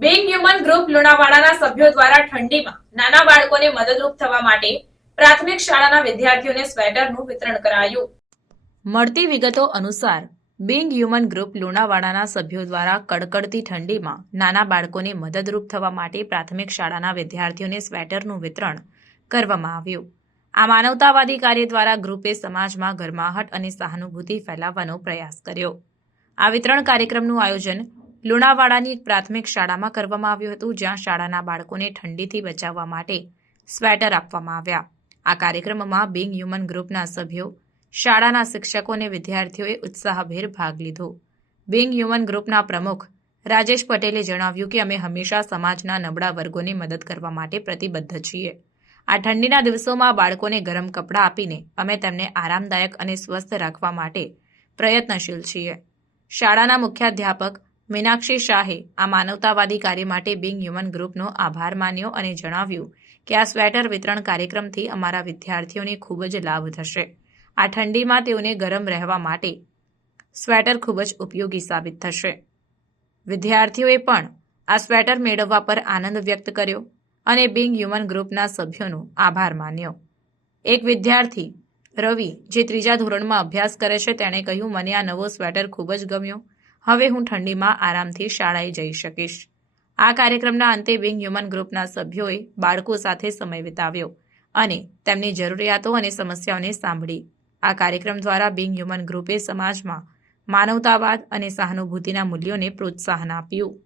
Bing human group લુણાવાડાના સભ્યો દ્વારા ઠંડીમાં નાના બાળકોને મદદરૂપ થવા માટે પ્રાથમિક શાળાના વિદ્યાર્થીઓને સ્વેટરનું વિતરણ કરાયું. મળતી વિગતો અનુસાર બિંગ હ્યુમન ગ્રુપ લુણાવાડાના સભ્યો દ્વારા કડકડતી ઠંડીમાં નાના બાળકોને મદદરૂપ થવા માટે પ્રાથમિક શાળાના વિદ્યાર્થીઓને સ્વેટરનું વિતરણ કરવામાં આવ્યું. આ માનવતાવાદી કાર્ય દ્વારા ગ્રુપે સમાજમાં ગરમાહટ અને સહાનુભૂતિ ફેલાવવાનો પ્રયાસ કર્યો. આ વિતરણ કાર્યક્રમનું આયોજન લુણાવાડાની એક પ્રાથમિક શાળામાં કરવામાં આવ્યું હતું, જ્યાં શાળાના બાળકોને ઠંડીથી બચાવવા માટે સ્વેટર આપવામાં આવ્યા. આ કાર્યક્રમમાં બિંગ હ્યુમન ગ્રુપના સભ્યો, શાળાના શિક્ષકો અને વિદ્યાર્થીઓએ ઉત્સાહભેર ભાગ લીધો. બિંગ હ્યુમન ગ્રુપના પ્રમુખ રાજેશ પટેલે જણાવ્યું કે, અમે હંમેશા સમાજના નબળા વર્ગોને મદદ કરવા માટે પ્રતિબદ્ધ છીએ. આ ઠંડીના દિવસોમાં બાળકોને ગરમ કપડાં આપીને અમે તેમને આરામદાયક અને સ્વસ્થ રાખવા માટે પ્રયત્નશીલ છીએ. શાળાના મુખ્યાધ્યાપક મીનાક્ષી શાહે આ માનવતાવાદી કાર્ય માટે બિંગ હ્યુમન ગ્રુપનો આભાર માન્યો અને જણાવ્યું કે આ સ્વેટર વિતરણ કાર્યક્રમથી અમારા વિદ્યાર્થીઓને ખૂબ જ લાભ થશે. આ ઠંડીમાં તેઓને ગરમ રહેવા માટે સ્વેટર ખૂબ જ ઉપયોગી સાબિત થશે. વિદ્યાર્થીઓએ પણ આ સ્વેટર મેળવવા પર આનંદ વ્યક્ત કર્યો અને બિંગ હ્યુમન ગ્રુપના સભ્યોનો આભાર માન્યો. એક વિદ્યાર્થી, રવિ, જે ત્રીજા ધોરણમાં અભ્યાસ કરે છે, તેણે કહ્યું, મને આ નવો સ્વેટર ખૂબ જ ગમ્યો. હવે હું ઠંડીમાં આરામથી શાળાએ જઈ શકીશ. આ કાર્યક્રમના અંતે વિંગ હ્યુમન ગ્રુપના સભ્યોએ બાળકો સાથે સમય વિતાવ્યો અને તેમની જરૂરિયાતો અને સમસ્યાઓને સાંભળી. આ કાર્યક્રમ દ્વારા બિંગ હ્યુમન ગ્રુપે સમાજમાં માનવતાવાદ અને સહાનુભૂતિના મૂલ્યોને પ્રોત્સાહન આપ્યું.